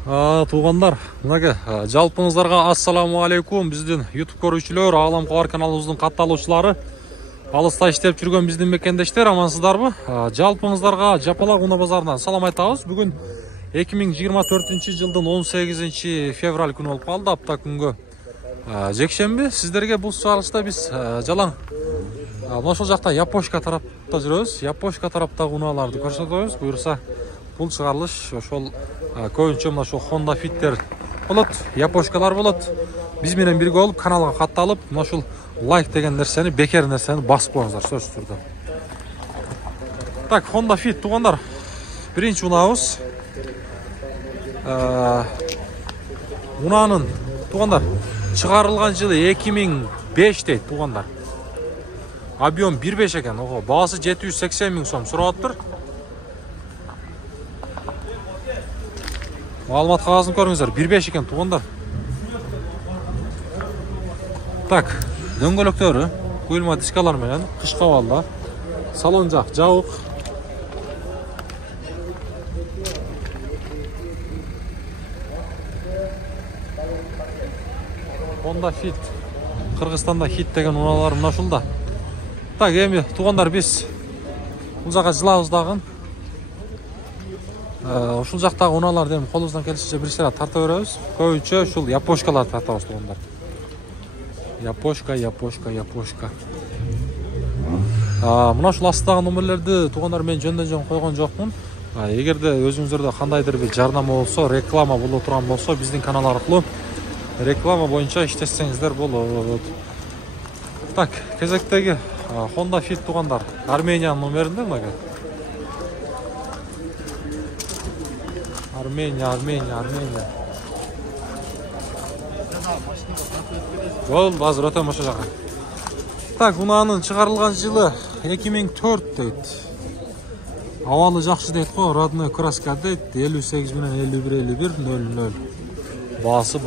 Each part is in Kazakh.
Туғандар, мынаке, жалпыңыздарга ассаламу алейкум. Биздин YouTube көрүүчүлөр, Ағлам Кабар каналыбыздын катталуучулары, алыста иштеп жүргөн биздин мекендештер, амансыздарбы? Жалпыңыздарга Жапалак унаа базарынан салам айтабыз. Бүгүн 2024-жылдын 18 февраль күнү болуп калды, апта күнгө жекшемби. Сиздерге бул чыгарылышта биз жалаң ошол жакта Япошка тарапта жүрөбүз. Япошка тараптагы унааларды көрсөтөбүз. Буюрса бул чыгарылыш ошол көбүнчө мына ошол Honda Fit'тер болот, Япошкалар болот. Биз менен бирге болуп каналга катталып, мына ушул лайк деген нерсени, бекер нерсени басып коюңуздар, сөзсүз түрдө. Так, Honda Fit туугандар. Биринчи унаабыз. Унаанын туугандар чыгарылган жылы 2005 дейт туугандар. Объем 1.5 экен, ого, баасы 780 миң сом сурап атыр. Маалымат кагазын көрүңүздөр, 1.5 экен туугандар. Так, дөңгөлөктөрү куюлма дискалар менен кышка абалда. Салон жак жабык. Honda Fit. Кыргызстанда Hit деген унаалар мына ушулда. Так, эми туугандар, биз бул жака жылабыз дагы. Ушул жактагы унааларды эми колубуздан келишинче бир сыйра тарта беребиз. Көбүнчө ушул Япошкаларды тартабыз туугандар. Япошка. Мына ушул астагы номерлерди туугандар мен жөндөн койгон жокмун. Эгерде өзүңүздөрдө кандайдыр бир жарнама болсо, реклама боло турган болсо, биздин канал аркылуу реклама боюнча иштесеңиздер болот. Так, кезектеги Honda Fit туугандар, Армениянын номеринде мынаке. Армения. Бол, азыр өтөм ошо жака. Так, унаанын чыгарылган жылы 2004 дейт. Абалы жакшы дейт го, родной краска дейт, 58 менен 51 00. Баасы.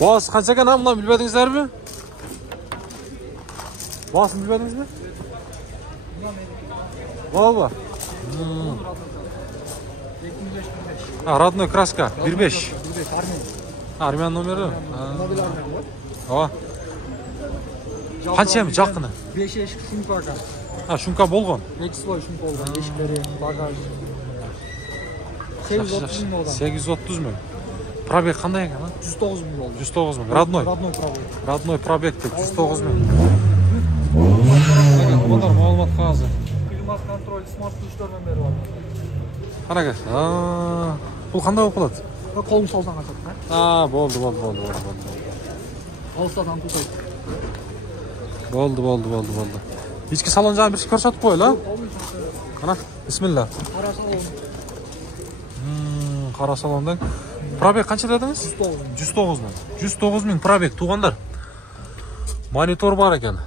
Баасы канча экен, мына билбедиңиздерби? Баасын билбедиңизби? Болбу? Родной краска 1.5. Армян номери. Ооба. Канча эми жакыны? 5 эшик шумка. Шумка болгон. 2 слой шумка болгон. Эшиктери, багаж. 830 миң болгон. 830 миң. Пробег кандай экен? 109 миң болгон. 109 миң. Родной пробег. Родной пробег деп 109 миң. Мындай маалымат кагазы. Климат контроль, смарт ключтөрдөн бери бар. Канаке. Бул кандай болуп калат? Колуң салсаң ачат. Болду. Алыстан тутайт. Болду. Ички салон жагын бир көрсөтүп коелу. Кана, бисмилла. Кара салон. Кара салондон. Пробег канча дедиңиз? 109 миң. 109 миң пробег туугандар. Монитор бар экен.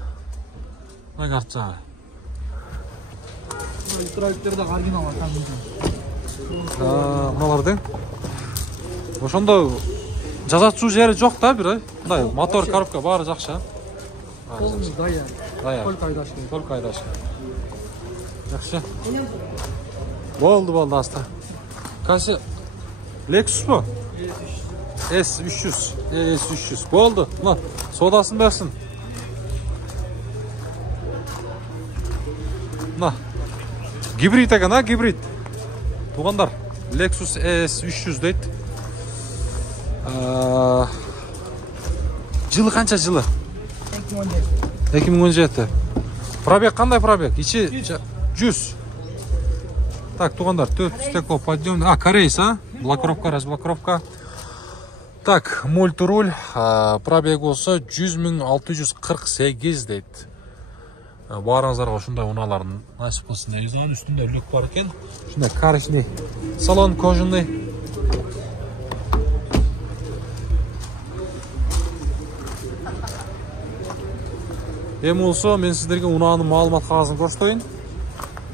Мына картча. Тракторда оригинал мыналардын ошондо жазатчуу жери жок да, бир мындай мотор, коробка баары жакшы. Колумуз даяр. Только айдашка. Жакшы. Болду аста. Кайсы Lexus-бу? S300. Болду. Мына содасын берсин. Мына гибрид экен, гибрид. Туугандар, Lexus S300 дейт. Жылы канча жылы? 2017. Пробег кандай пробег? Ичи 100. Так, туугандар, төп стекло подъемный. Корейс, блокировка, разблокировка. Так, мультируль, пробег болсо 100.648 дейт. Баарыңыздарга ушундай унаалардын насип кылсын. Негизинен үстүндө люк бар экен. Ушундай коричный салон, кожаный. Эми болсо мен сиздерге унаанын маалымат кагазын көрсөтөйүн.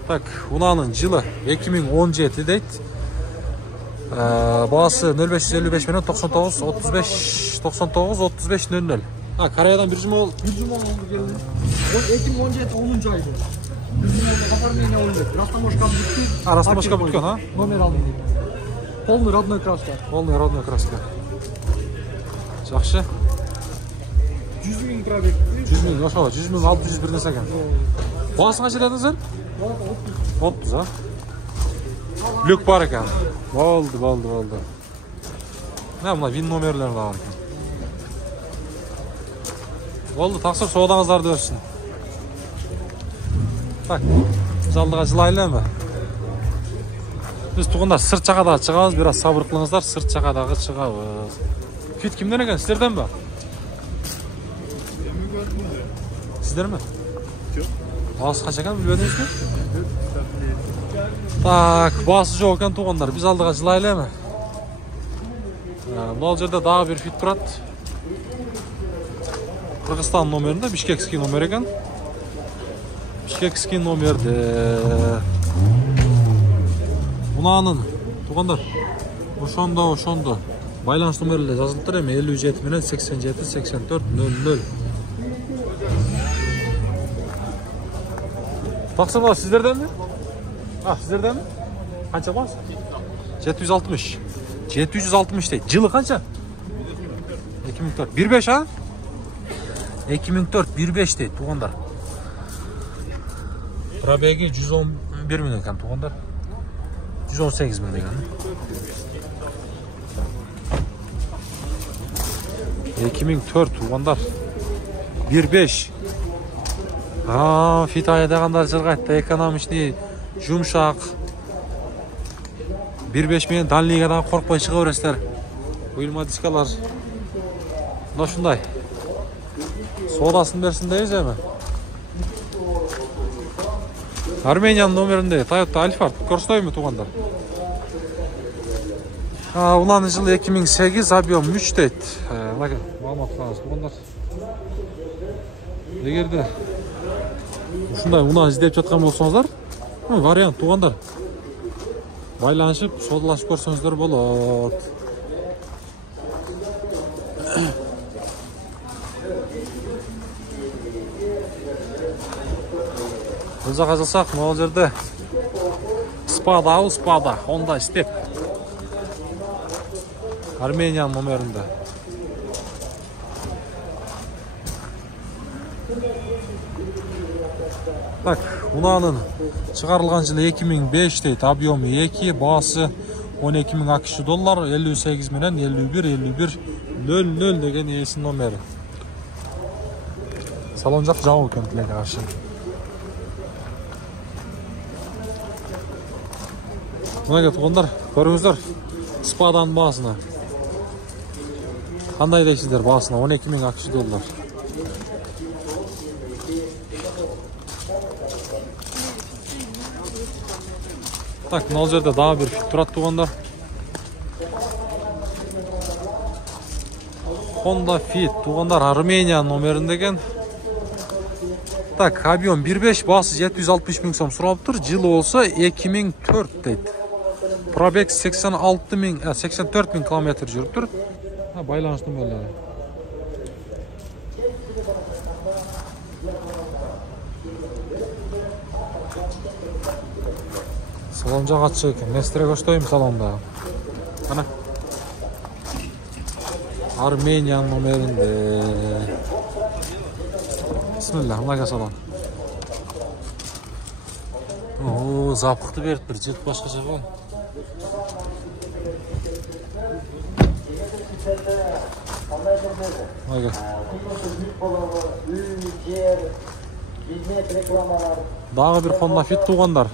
Так, унаанын жылы 2017 дейт. Баасы 0555 менен 99 35 00. Кореядан бир жума болду. 2017 10 айда. Растаможка бүткөн, Растаможка бүткөн, номер алдым. Полный родной краска. Полный родной краска. Жақсы. 100 000 пробег. 100 000, ошо 100 600 бир нерсе экен. Баасы канча дедиңиз? 30, а? Люк бар экен. Болду. Мына вин номерлери да бар экен. Болду, таксыр соодаңыздарды берсин. Так, жалдыга жылайлы эми. Биз тугундар сырт жака дагы чыгабыз, бир аз сабыр кылыңыздар, сырт жака дагы чыгабыз. Фит кимден экен? Сиздерденби? Сиздерми? Жок. Баасы канча экен билбедиңизби? Так, баасы жок экен тугундар. Биз алдыга жылайлы эми. Бул жерде дагы бир фит турат. Кыргызстан номеринде, Бишкекский номер экен. Бишкекский номерде. Мунанын тугундар ошондо байланыш номерлери жазылыптыр эми 57 менен 87 84 00. Таксырма сиздерденби? Сиздерденби? Канча бас? 760. 760 дейт. Жылы канча? 2004. 15 а? 2004 15 дейт тугундар. Пробеги 111 миң экен тугундар. 118 миң деген. 2004 тугундар. 15. Фит айдагандар жылгайтты, экономичный, жумшак. 15 менен данлигадан коркпой чыга бересиздер. Уюлма дискалар. Мына ушундай. Соодасын берсин дейбиз эми. Армениянын номеринде Toyota Alphard көрсөтөймү тугундар? Уланын жылы 2008, объем 3 дейт. Маалымат кылабыз тугундар. Эгерде ушундай унаа издеп жаткан болсоңуздар, вариант тугундар. Байланышып, соодалашып көрсөңүздөр болот. Бул жака жылсак, могул жерде Спада, Honda Step. Армениянын номеринде. Так, унаанын чыгарылган жылы 2005 дейт, объему 2, баасы 12 000 AQSh доллар, 58 менен 51 00 деген ээсинин номери. Салон жак жабык экен тилеге каршы. Мына тугундар, көрүңүздөр Спаданын баасына. Кандай дейсиздер баасына? 12 000 AQSh доллар. Так, мына жерде дагы бир фит турат тугундар. Honda Fit тугундар, Армениянын номеринде экен. Так, объем 1.5, баасы 760 000 сом суралыптыр. Жылы болсо 2004 дейт. Пробег 84 000 километр жүрүптүр. Байланыш номерлери. Салон жак ачык экен. Нестире көчтөйм салонда. Ана. Армениянын номеринде. Бисмилlah, мына салон. Запахты берип бир жыт башкача болгон. Мага. Дагы бир Honda Fit тугундар.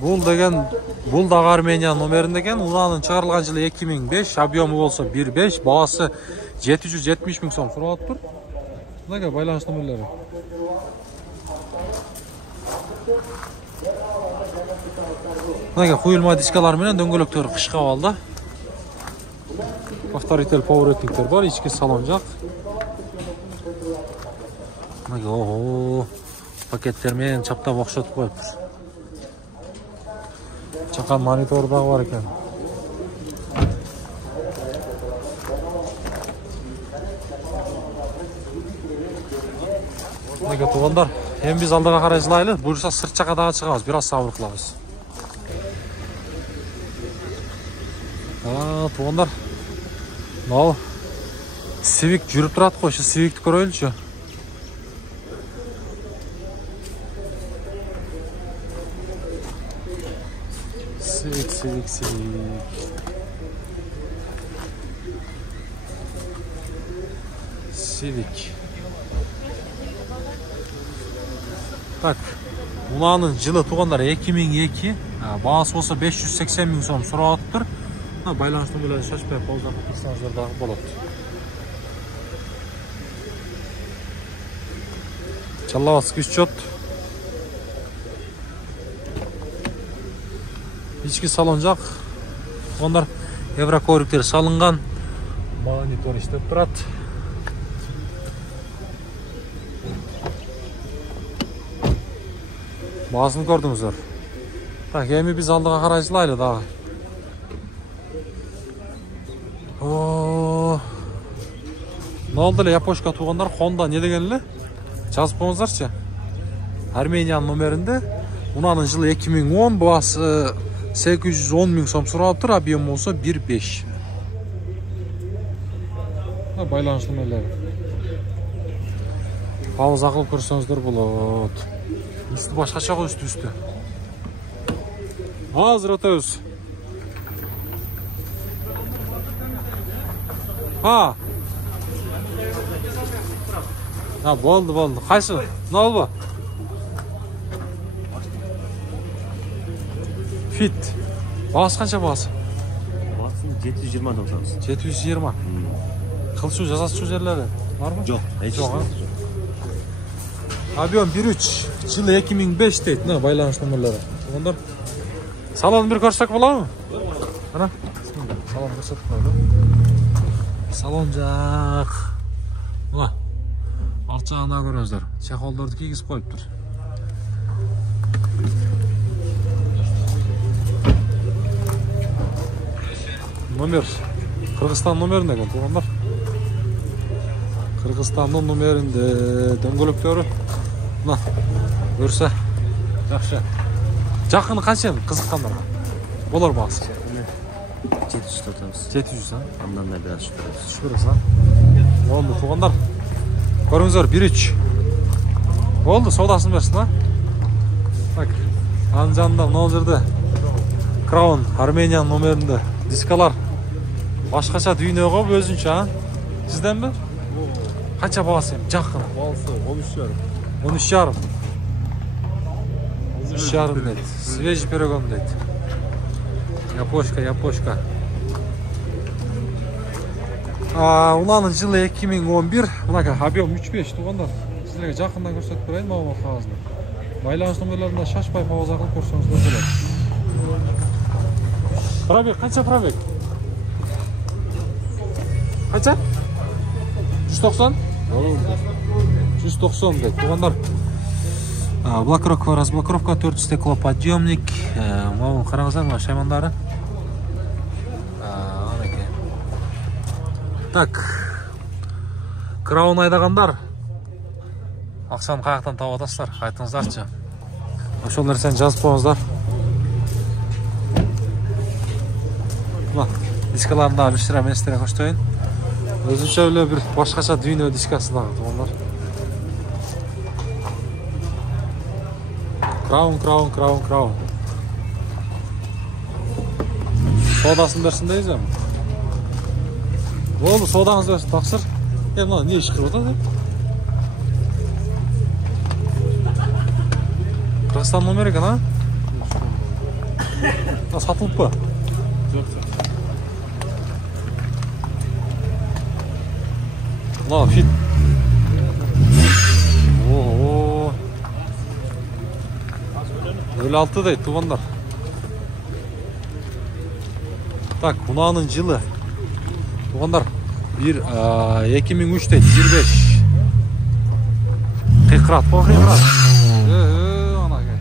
Бул дагы Армениянын номеринде экен. Унанын чыгарылган жылы 2005, объему болсо 1.5, баасы 770 000 сом суралыптыр. Мына байланыш номерлери. Мына куюлма дискалар менен дөңгөлөктөр кышка алды. Повторитель поворотниктер бар, ички салон жак. Мына пакеттер менен чаптап окшотуп коюптур. Чакан монитор дагы бар экен. Мына тугандар, эми биз алдыга карай жылайлы. Буюрса сырт жака дагы чыгабыз, бир аз сабыр кылабыз. Туғандар. Мынау Civic жүріп тұрады ғой, шы Civic'ті көрелікші. Civic. Так, мұнаның жылы туғандар 2002. Бағасы болса 580 мың сом сұрап тұр. Байланышты бөледі шашпай қолдақ тұрсаңыздардағы болады. Чаллаватский счет. Içki salon жақ. Onlar еврокоректер салынған. Монитор істеп тұрады. Бағасын көрдіңіздер. Так, еми біз алдыға қарай жылайлы дағы. Ne oldu Yapoşka tuğanlar Honda ne degenli? Жазып қойыңыздаршы. Арменияның номерінде. Мұнаның жылы 2010, бағасы 810 мың сом сұрап тұр, объем болса 1.5. Байланыс номерлері. Ауыз ақыл көрсеңіздер болады. Үсті башқаша ғой үсті. Hazır ötөз. Ha. Ha, boldu. Qaysı? Ne oldu? Fit. Bağısı qancha bağısı? Bağısı 720 dolarız. 720. Kılçu жазасы жерleri var mı? Yok. Yok. Объем 1.3. Жылы 2005 deydi. Ne байланış numaraları. Onlar salon bir ko'rsak bo'ladimi? Ana. Bismillah. Salon ko'rsatib qo'ydim. Salon jaq. Mana. Arçağına görüyorsunuz. Çakolları kiygiz koyuptur. Номер. Kırgızstan numerinde geldi onlar. Kırgızstan'ın numerinde döngülükleri. Buna görse. Yaxşı. Жақыны қанша қызыққандар? Болар бағасы. 700 tutamız. 700 ha? Ondan da biraz şükürüz. Şükürüz ha. Oldu tuğanlar. Көріңіздер 1.3. Oldu саудасын берсін ha. Bak. Анын жанында мынау жерде Crown Арменияның номерінде дискалар. Башқаша дүйнө қойып өзүнчө ha. Сізден бе? Қанша бағасы? Жақыны. Балсы 13,5. 13,5. 13,5 deydi. Свежий перегон deydi. Yapoşka. Ulanın жылы 2011. Мына объем 3.5 туғандар. Сіздерге жақындан көрсетіп берейін маған қағазды. Байланыс номерлерінде шашпай пауыз ақылып көрсеңіздер болады. Пробег, қанша пробег? Қанша? 190? 190 deydi. Туғандар. Блокировка, разблокировка, 4 стеклоподъемник. Маған қараңыздар ма шаймандары? Так, Crown айдағандар ақшаны қаяқтан тауып атасыздар, айтыңыздаршы. Ошол нәрсені жазып қойыңыздар. Дискаларында алыштыра меністері қоштайын. Өзінше өлі бір башқаша дүйнө дискасы дағы туғандар. Crown. Содасын берсін дейіз әм. Oldu soğudağınız versin taksır. Lan niye işkir orada da? Kırgızstan numeri kan ha? Satılıp mı? Yok. La fit. Oo. 56 deydi tuğanlar. Tak, bunağının жылы. Туғандар 2003 deydi 25. Қиқырат қой қиқырат. Ана кәй.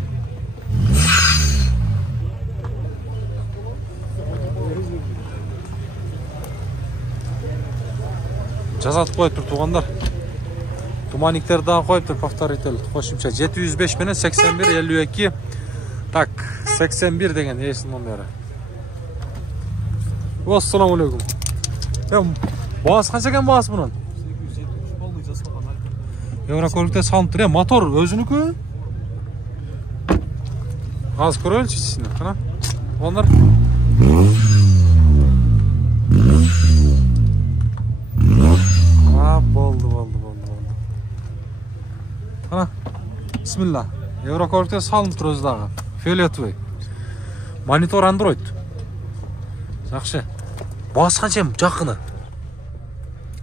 Жазатып қойып тұр туғандар. Туманиктер дағы қойып тұр повторитель. Қошымша 705 менен 81-52. Так, 81 деген есін номері. Assalamu alaikum. Bağız kaç ekan bağız bunun? 873 boldu жасалган альтер. Еврокөлікте салынып тұр. Мотор өзінікі. Газ көрелчі сені. Қана. Onlar. Болды. Қана. Bismillah. Еврокөлікте салынып тұр өзі дағы. Фиолетовый. Монитор Android. Жақшы. Bağız қанша жақыны?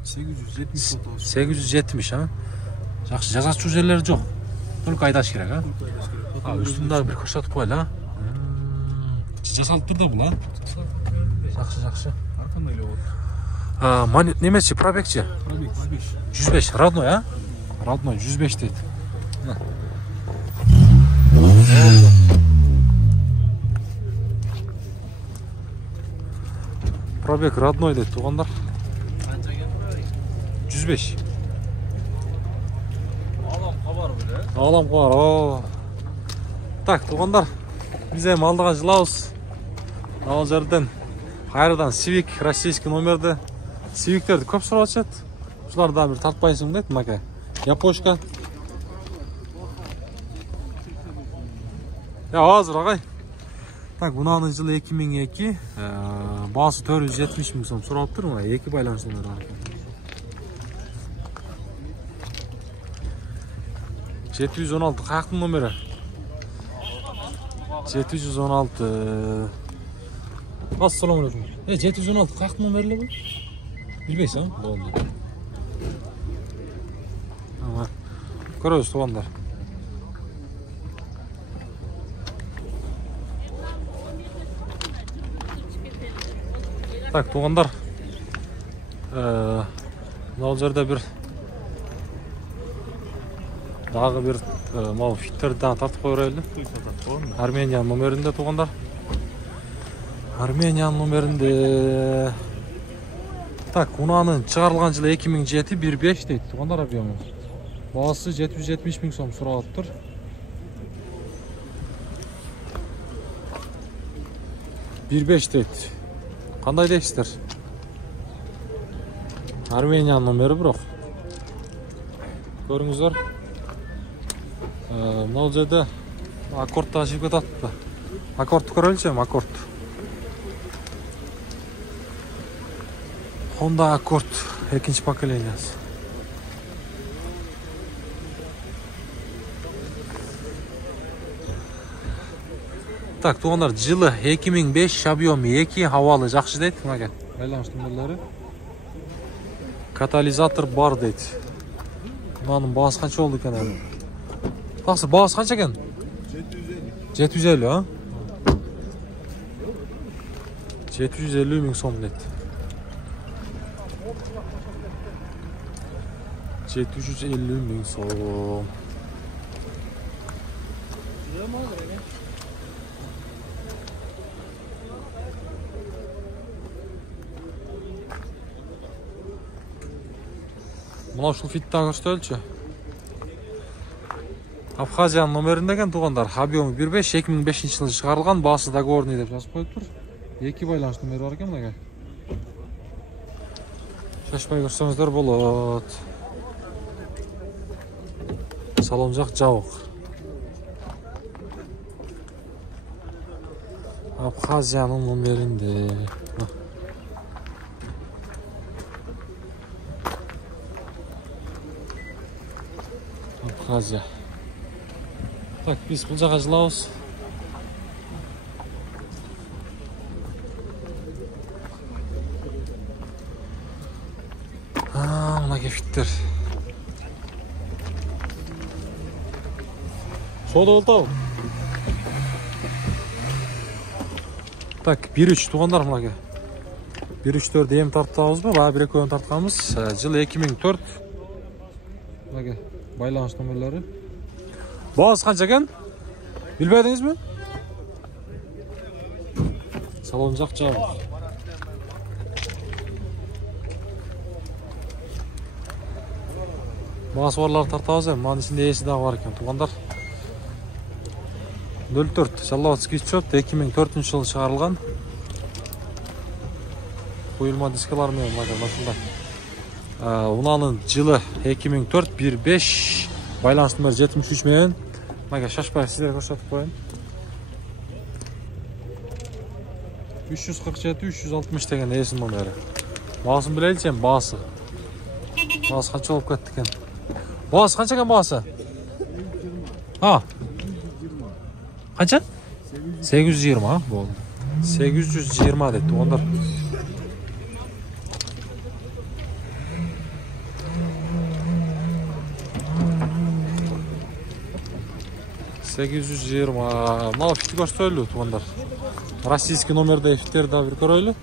870 870 ha. Жақсы, жазасыз жерлері жоқ. Только айдаш керек, а? Үстінде бір көрсетіп қойды, а? Жасалып тұр да бұл, а? Жақсы. Арқандай эле болот. Немесе пробегче? Пробег 105. 105, родной, а? Родной, 105 дейді. Пробег родной дейді, туғандар. 105. Аламқа бар. Так, туғандар. Біз әйім алдыға жылауыз. Ал жерден қайырдан Civic российский номерді. Civicтерді көп сұрап атшады. Бұлардан бір тартпайсың дейді, мәке. Япошка. Азыр ағай. Так, бұнаның жылы 2002. Басы 470 мың сом сұрап тұр. Екі байланысылар бар. 716 қаяқтың номері? 716. Assalamu alaikum. 716 қаяқтың номерлі бұл? Білбейсің, болды. Көрөз туғандар. Так, туғандар. Мынау жерде бір дағы бір мал фиттерді тартып қойырайлы. Армения номерінде туғандар. Армения номерінде. Так, ұнанын шығарылған жылы 2007-15 дейді. Туғандар объемы. Бағасы 770 мың сом сұрап тұр. «15» дейді. Қандай дейсіздер? Армения номері бірақ. Көріңіздер. Мынау жерде аккордтағы жеп кетатты. Аккордты көрелшем, аккорд. Honda Accord екінші поколениясы. Так, туғандар жылы 2005 объем 2 хавалы жақшы дейді. Мынаған байланыс нөмірлері. Катализатор бар дейді. Мынаның бағасы қанша болды екен әлі? Бағасы қанша екен? 750, а? 750 мың сом дейді. 750 мың сом. Мынау шыл фиттағы көрсетелші. Абхазияның номерінде екен туғандар. Объемы 15, 2005 жылы шығарылған, басы договорный деп жазып қойып тұр. 2 байланыс номері бар екен мынаған. Шашпай көрсеңіздер болады. Салон жақ жауық. Абхазияның номерінде. Абхазия. Так, біз бұл жаққа жылауыз. Мына кефиттер. Сода болды ау. Так, 1-3 туғандар мұнаға. 1-3-4 ем тарттауыз ба? Бағы 1-2 тартқамыз. Жылы 2004. Мұнаға байланыс номерлері. Бағасы қанша екен? Білбедіңіз бе? Салон жақ жауық. Бағасы барлары тартауыз әм. Маған ішінде есі дағы бар екен. Туғандар 04 Жаллаватский счет 2004 жылы шығарылған. Kuyulma diskalar menен mana ушундай. Унанын жылы 2004 15 байланыш номер 73 менен. Мага шашпай сиздерге көрсөтүп коеюн. 347 360 деген эсин номери. Баасын билеличи, баасы. Баасы канча болуп кетти экен? Баасы канча экен баасы? Канча? 820, болду. 820 дейт туугандар. Мына фитти көрсөтөлү туугандар. Российский номерде фиттерди да бир көрөйлү.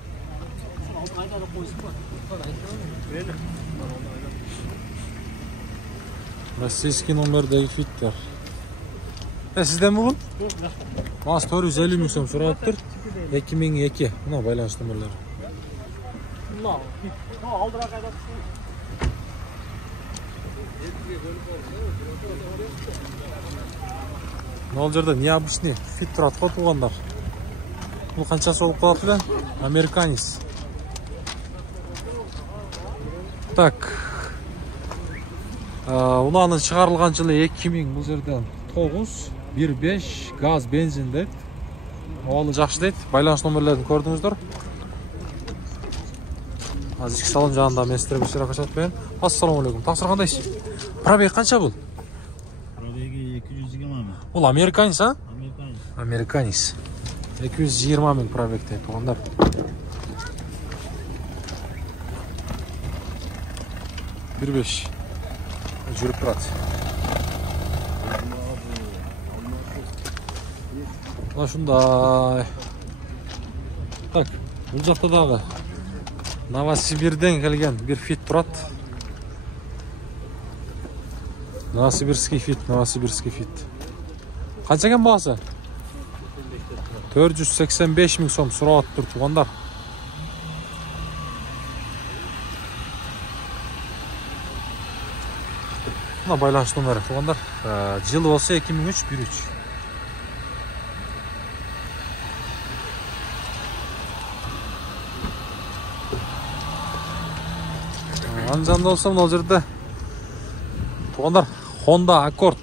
Российский номердеги фиттер. Сизден бүгүн? Мас 450 миң сом сурап 2002. Мына байланыш номерлери. Мына жерде необычный фит турат го туугандар. Бул канчасы болуп калат эле? Американец. Так. Унанын чыгарылган жылы 2000, бул жерден 9 15 газ бензин дейт. Абалы жакшы дейт. Байланыш номерлерин көрдүңүздөр. Азыр ички салон жанында мен сиздерге бир шара көрсөтүп берейин. Ассаламу алейкум. Таксыр кандайсыз? Пробег канча бул? Пробеги 220 миң. Бул американец, а? Американец. Американец. 220 миң пробег дейт туугандар. Бирбеш жүрүп турат. Мына ушундай. Так, бул жакта дагы Новосибирден келген бир фит турат. Новосибирский фит. Канча экен баасы? 485 миң сом сурап тур туугандар. Мына байланыш номери туугандар. Жылы болсо 2003-13. Анжанда болсо мына жерде туугандар Honda Accord.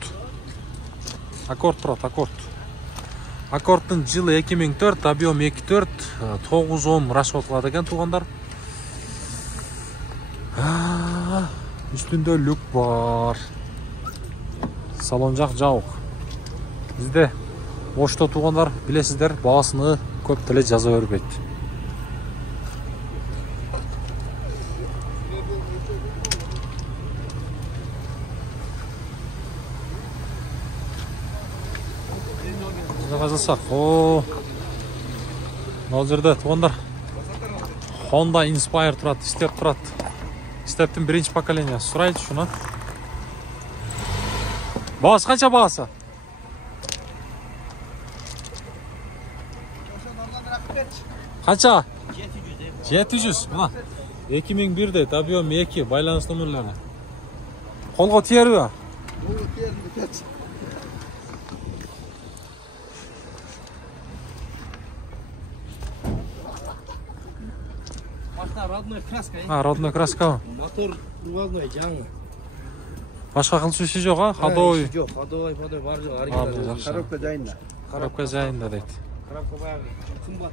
Accord турат, Accord. Accord'дун жылы 2004, объем 2.4, 9 Ом расход кылат экен туугандар. Үстүндө люк бар. Салон жак жабык. Бизде ошто туугандар билесиздер, баасыны көп деле жаза бербейт. Жазасак, мына жерде туугандар Honda Inspire турат, Step турат. Step'tin birinci поколениясы. Сурайт шуну. Баасы канча баасы? Канча? 700. Мына 2001 дейт, объем 2, байланыш номерлери. Колго тиерби? Родной краска. Родной краска. Мотор привозной, жаңы. Башка кылчу иши жок, а? Ходовой. Жок, ходовой бар жок, оригинал. Коробка жайында. Коробка жайында дейт. Коробка баягы кымбат.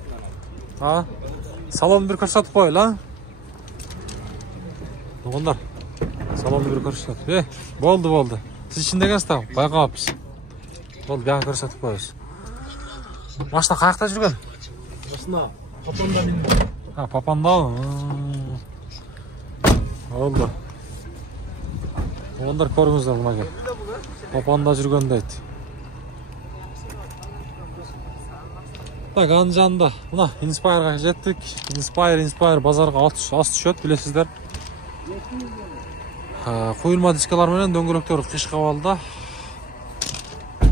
Салонду бир көрсөтүп коелу, а? Туугандар. Салонду бир көрсөтүп. Болду. Сиз ичинде экенсиз да, байкапсыз. Болду, бияка көрсөтүп коебуз. Машина каякта жүргөн? Машина Папанда минди. Папандабы? Oldu. Onlar көрүңүздөр мына. Папанда жүргөн дейт. Так, анжанда. Мына Inspire'га жеттик. Inspire базарга аз түшөт, билесиздер. Куюлма дискалар менен дөңгөлөктөр кыш кабалда.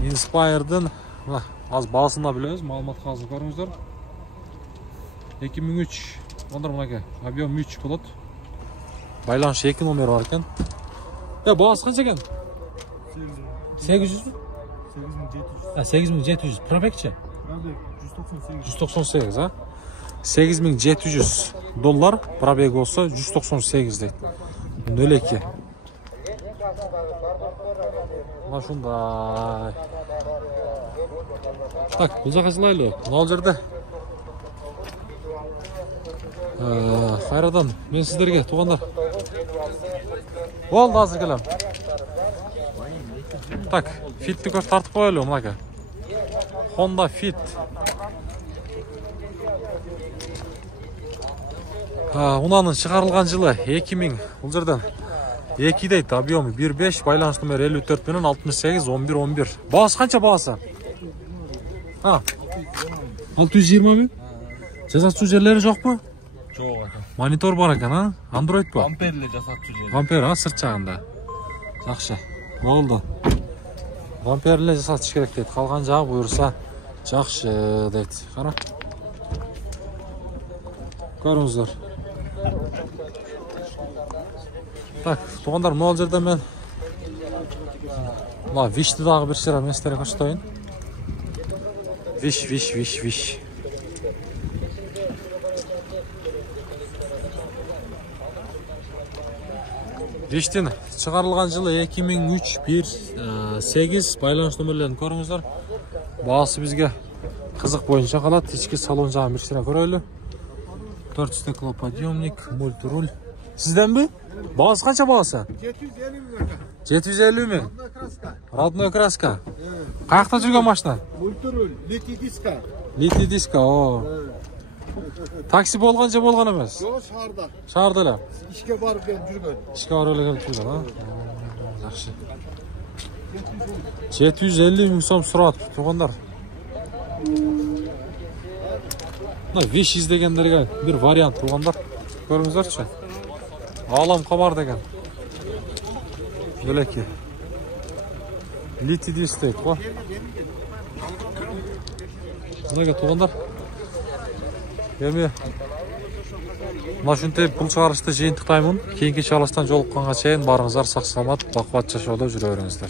Inspire'дын мына аз баасында билебиз, маалыматка азыр көрүңүздөр. 2003. Onlar mınaga объем 3 болот. Байланыш 2 номер бар экен. Баасы канча экен? 800 мü? 8700. 8700. Пробегчи? Пробег 198. 198, а? $8700. Пробеги болса 198 дейт. 02. Мына ушундай. Так, бул жака жылайлы. Мына жерде кайрадан мен сиздерге туугандар. Болду, азыр келем. Так, Fit'ти көз тартып коелу мынака. Honda Fit. Унанын чыгарылган жылы 2000. Бул жерден 2 дейт, объемы 1.5, байланыш номер 54 менен 68 11 11. Баасы канча баасы? 620 миң? Жасатчу жерлери жокпу? Жок ака. Монитор бар экен, Android бу? Амперле жасатчу жер. Ампер, сырт жагында. Жакшы. Болду. Амперле жасатыш керек дейт. Калган жагы буйрса жакшы дейт. Кара. Көрүңүздөр. Так, туугандар, могул жерде мен мына Вишти дагы бир сыйра эместерге көрсөтөйүн. Виш. Виштин чыгарылган жылы 2003 1.8 байланыш номерлерин көрүңүздөр. Баасы бизге кызык боюнча калат. Ички салон жагын бир сыйра көрөлү. 4 стеклоподъемник, мультируль. Сизденби? Баасы канча баасы? 750 миң. 750 миң. Родной краска. Каякта жүргөн машина? Мультируль, литий диска. Литий диска, Такси болгон же болгон эмес? Жок, шаарда. Шаарда эле. Ишке барып келип жүргөн. Ишке барып эле келип жүргөн, Жакшы. 750 миң сом сурат, туугандар. Мына Виш издегендерге бир вариант, туугандар. Көрүңүздөрчү. Алам кабар деген. Элеки. Литий диск дейт, го. Мынага туугандар. Эми мына ушинтип бул чыгарышты жыйынтыктаймын. Кийинки чыгарыштан жолукканга чейин барыңыздар сак саламат, бакубат жашоодо жүрө бериңиздер.